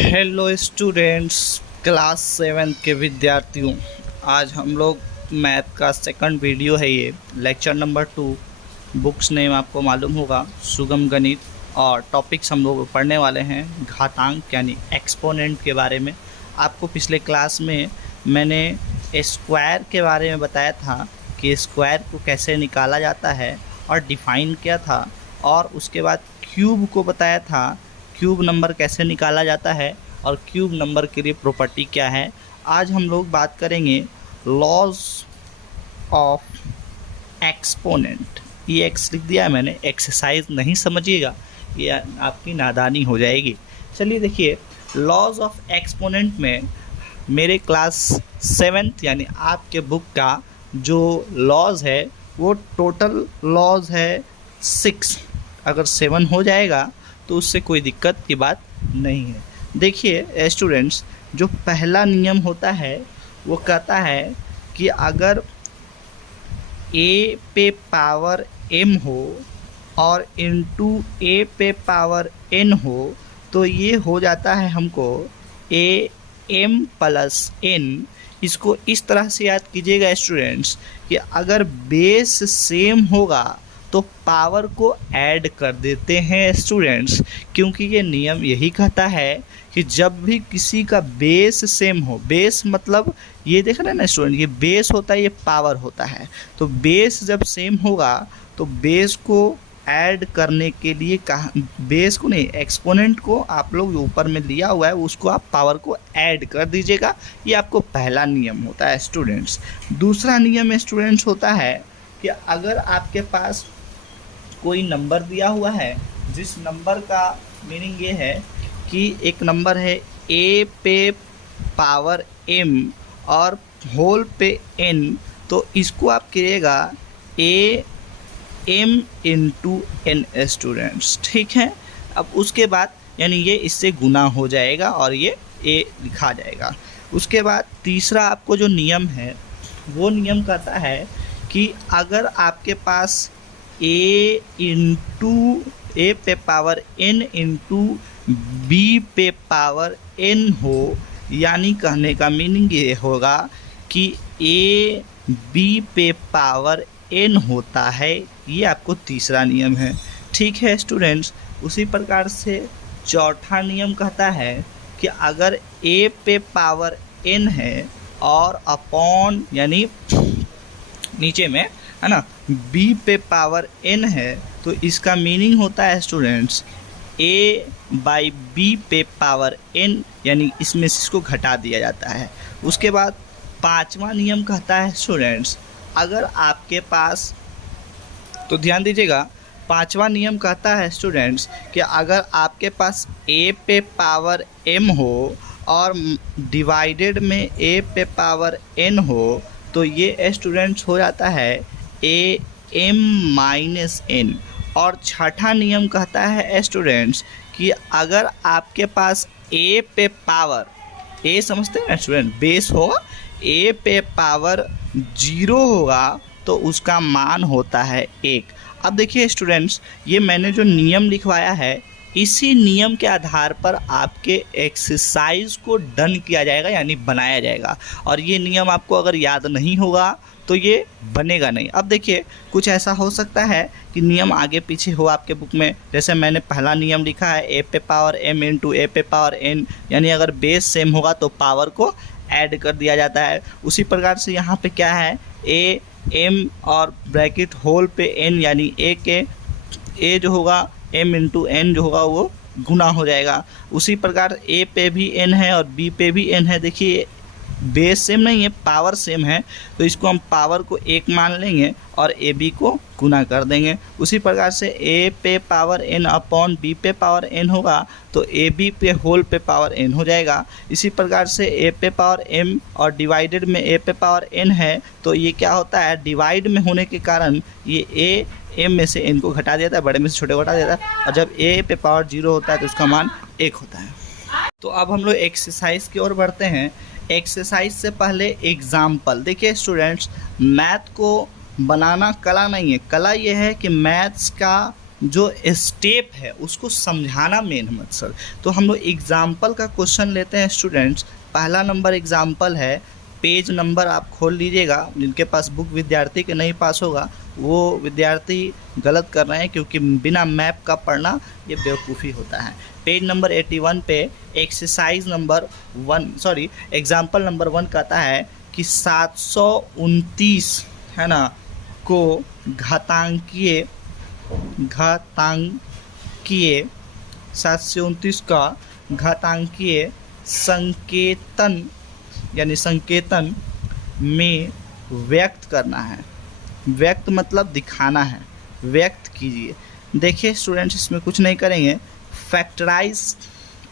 Hello students, class 7 के विद्यार्थियों। आज हम लोग मैथ का सेकंड वीडियो है, ये लेक्चर नंबर 2। बुक्स नेम आपको मालूम होगा, सुगम गणित। और टॉपिक्स हम लोग पढ़ने वाले हैं घातांक यानी एक्सपोनेंट के बारे में। आपको पिछले क्लास में मैंने स्क्वायर के बारे में बताया था कि स्क्वायर को कैसे निकाला जाता है और डिफाइन किया था, और उसके बाद क्यूब को बताया था, क्यूब नंबर कैसे निकाला जाता है और क्यूब नंबर के लिए प्रॉपर्टी क्या है। आज हम लोग बात करेंगे लॉज ऑफ एक्सपोनेंट। ये एक्स लिख दिया है मैंने, एक्सरसाइज नहीं समझिएगा, ये आपकी नादानी हो जाएगी। चलिए देखिए, लॉज ऑफ एक्सपोनेंट में मेरे क्लास 7 यानी आपके बुक का जो लॉज है वो टोटल लॉज है 6। अगर 7 हो जाएगा तो उससे कोई दिक्कत की बात नहीं है। देखिए स्टूडेंट्स, जो पहला नियम होता है वो कहता है कि अगर a पे पावर m हो और इनटू a पे पावर n हो तो ये हो जाता है हमको a m प्लस n। इसको इस तरह से याद कीजिएगा स्टूडेंट्स कि अगर बेस सेम होगा तो पावर को ऐड कर देते हैं स्टूडेंट्स, क्योंकि ये नियम यही कहता है कि जब भी किसी का बेस सेम हो, बेस मतलब ये देख रहे हैं ना स्टूडेंट, ये बेस होता है, ये पावर होता है। तो बेस जब सेम होगा तो बेस को ऐड करने के लिए कहा, बेस को नहीं, एक्सपोनेंट को आप लोग ऊपर में लिया हुआ है उसको आप पावर को ऐड कर दीजिएगा। ये आपको पहला नियम होता है स्टूडेंट्स। दूसरा नियम स्टूडेंट्स होता है कि अगर आपके पास कोई नंबर दिया हुआ है, जिस नंबर का मीनिंग ये है कि एक नंबर है a पे पावर m और होल पे n, तो इसको आप करिएगा a m into n students, ठीक है। अब उसके बाद यानी ये इससे गुना हो जाएगा और ये a लिखा जाएगा। उसके बाद तीसरा आपको जो नियम है वो नियम कहता है कि अगर आपके पास a इंटू a पे पावर n इंटू b पे पावर n हो, यानी कहने का मीनिंग ये होगा कि a b पे पावर n होता है। ये आपको तीसरा नियम है, ठीक है स्टूडेंट्स। उसी प्रकार से चौथा नियम कहता है कि अगर a पे पावर n है और अपॉन यानी नीचे में है ना b पे पावर n है, तो इसका मीनिंग होता है स्टूडेंट्स a बाई b पे पावर n, यानी इसमें से इसको घटा दिया जाता है। उसके बाद पांचवा नियम कहता है स्टूडेंट्स, अगर आपके पास, तो ध्यान दीजिएगा, पांचवा नियम कहता है स्टूडेंट्स कि अगर आपके पास a पे पावर m हो और डिवाइडेड में a पे पावर n हो तो ये स्टूडेंट्स हो जाता है a m माइनस n। और छठा नियम कहता है स्टूडेंट्स कि अगर आपके पास a पे पावर, a समझते हैं ना स्टूडेंट, बेस होगा, a पे पावर 0 होगा तो उसका मान होता है 1। अब देखिए स्टूडेंट्स, ये मैंने जो नियम लिखवाया है इसी नियम के आधार पर आपके एक्सरसाइज को डन किया जाएगा यानी बनाया जाएगा। और ये नियम आपको अगर याद नहीं होगा तो ये बनेगा नहीं। अब देखिए, कुछ ऐसा हो सकता है कि नियम आगे पीछे हो आपके बुक में। जैसे मैंने पहला नियम लिखा है a पे पावर m इंटू a पे पावर n, यानी अगर बेस सेम होगा तो पावर को ऐड कर दिया जाता है। उसी प्रकार से यहाँ पे क्या है, a m और ब्रैकेट होल पे n, यानी a जो होगा m इंटू n जो होगा वो गुना हो जाएगा। उसी प्रकार a पे भी n है और b पे भी n है। देखिए बेस सेम नहीं है, पावर सेम है, तो इसको हम पावर को 1 मान लेंगे और ए बी को गुना कर देंगे। उसी प्रकार से a पे पावर n अपॉन b पे पावर n होगा तो ए बी पे होल पे पावर n हो जाएगा। इसी प्रकार से a पे पावर m और डिवाइडेड में a पे पावर n है तो ये क्या होता है, डिवाइड में होने के कारण ये a m में से n को घटा देता है, बड़े में से छोटे को घटा देता है, और जब a पे पावर 0 होता है तो उसका मान 1 होता है। तो अब हम लोग एक्सरसाइज की ओर बढ़ते हैं। एक्सरसाइज से पहले एग्जाम्पल देखिए स्टूडेंट्स, मैथ को बनाना कला नहीं है, कला ये है कि मैथ्स का जो स्टेप है उसको समझाना मेन मकसद। तो हम लोग एग्जाम्पल का क्वेश्चन लेते हैं स्टूडेंट्स। पहला नंबर एग्जाम्पल है, पेज नंबर आप खोल लीजिएगा। जिनके पास बुक विद्यार्थी के नहीं पास होगा वो विद्यार्थी गलत कर रहे हैं, क्योंकि बिना मैप का पढ़ना ये बेवकूफ़ी होता है। पेज नंबर 81 पे एक्सरसाइज नंबर 1 एग्जाम्पल नंबर 1 कहता है कि 729 है ना को घातांकीय 729 का घातांकीय संकेतन यानी संकेतन में व्यक्त करना है। व्यक्त मतलब दिखाना है, व्यक्त कीजिए। देखिए स्टूडेंट्स, इसमें कुछ नहीं करेंगे, फैक्टराइज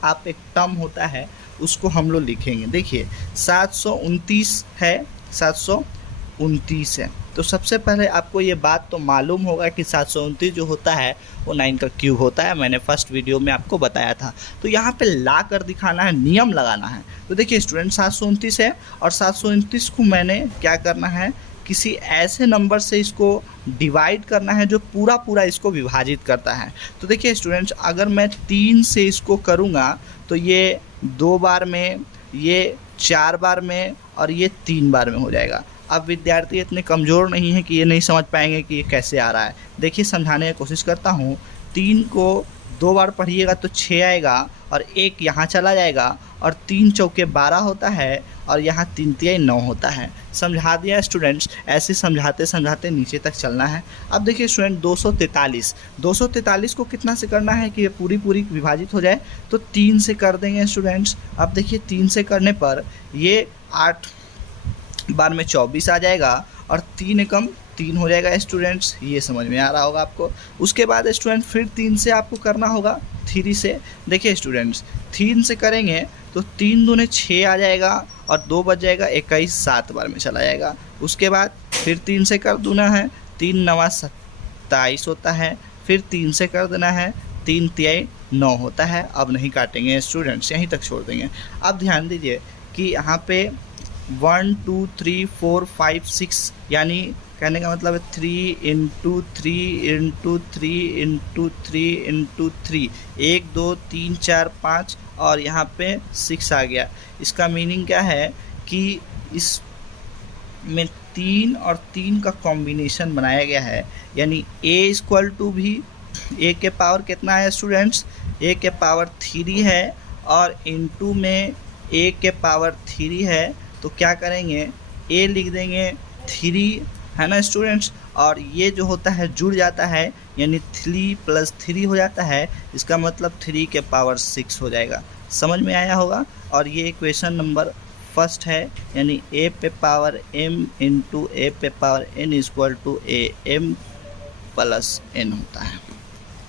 आप एक टर्म होता है उसको हम लोग लिखेंगे। देखिए 729 है, 729 है, तो सबसे पहले आपको ये बात तो मालूम होगा कि 729 जो होता है वो 9 का क्यूब होता है। मैंने फर्स्ट वीडियो में आपको बताया था। तो यहाँ पे ला कर दिखाना है, नियम लगाना है। तो देखिए स्टूडेंट 729 है और 729 को मैंने क्या करना है, किसी ऐसे नंबर से इसको डिवाइड करना है जो पूरा इसको विभाजित करता है। तो देखिए स्टूडेंट्स, अगर मैं 3 से इसको करूँगा तो ये 2 बार में, ये 4 बार में और ये 3 बार में हो जाएगा। अब विद्यार्थी इतने कमज़ोर नहीं है कि ये नहीं समझ पाएंगे कि ये कैसे आ रहा है। देखिए समझाने की कोशिश करता हूँ। 3 को 2 बार पढ़िएगा तो 6 आएगा और 1 यहाँ चला जाएगा और 3 चौके 12 होता है और यहाँ 3 तिहाई 9 होता है। समझा दिया स्टूडेंट्स। ऐसे समझाते समझाते नीचे तक चलना है। अब देखिए स्टूडेंट 243 को कितना से करना है कि ये पूरी विभाजित हो जाए, तो 3 से कर देंगे स्टूडेंट्स। अब देखिए 3 से करने पर ये 8 बार में 24 आ जाएगा और 3 एकम 3 हो जाएगा स्टूडेंट्स। ये समझ में आ रहा होगा आपको। उसके बाद स्टूडेंट फिर 3 से आपको करना होगा, 3 से। देखिए स्टूडेंट्स 3 से करेंगे तो 3 दूने 6 आ जाएगा और 2 बच जाएगा, 21 7 बार में चला जाएगा। उसके बाद फिर 3 से कर देना है, 3 9 27 होता है। फिर 3 से कर देना है, 3 तिहाई 9 होता है। अब नहीं काटेंगे स्टूडेंट्स, यहीं तक छोड़ देंगे। अब ध्यान दीजिए कि यहाँ पे 1 2 3 4 5 6 यानी कहने का मतलब है 3 × 3 × 3 × 3 × 3 1 2 3 4 5 और यहाँ पे 6 आ गया। इसका मीनिंग क्या है कि इस में 3 और 3 का कॉम्बिनेशन बनाया गया है। यानी a भी a के पावर कितना है स्टूडेंट्स, a के पावर 3 है और इनटू में a के पावर 3 है। तो क्या करेंगे, a लिख देंगे 3 है ना स्टूडेंट्स, और ये जो होता है जुड़ जाता है यानी 3 + 3 हो जाता है। इसका मतलब 3 के पावर 6 हो जाएगा। समझ में आया होगा। और ये इक्वेशन नंबर फर्स्ट है, यानी a पे पावर m × a पे पावर n = am + n होता है।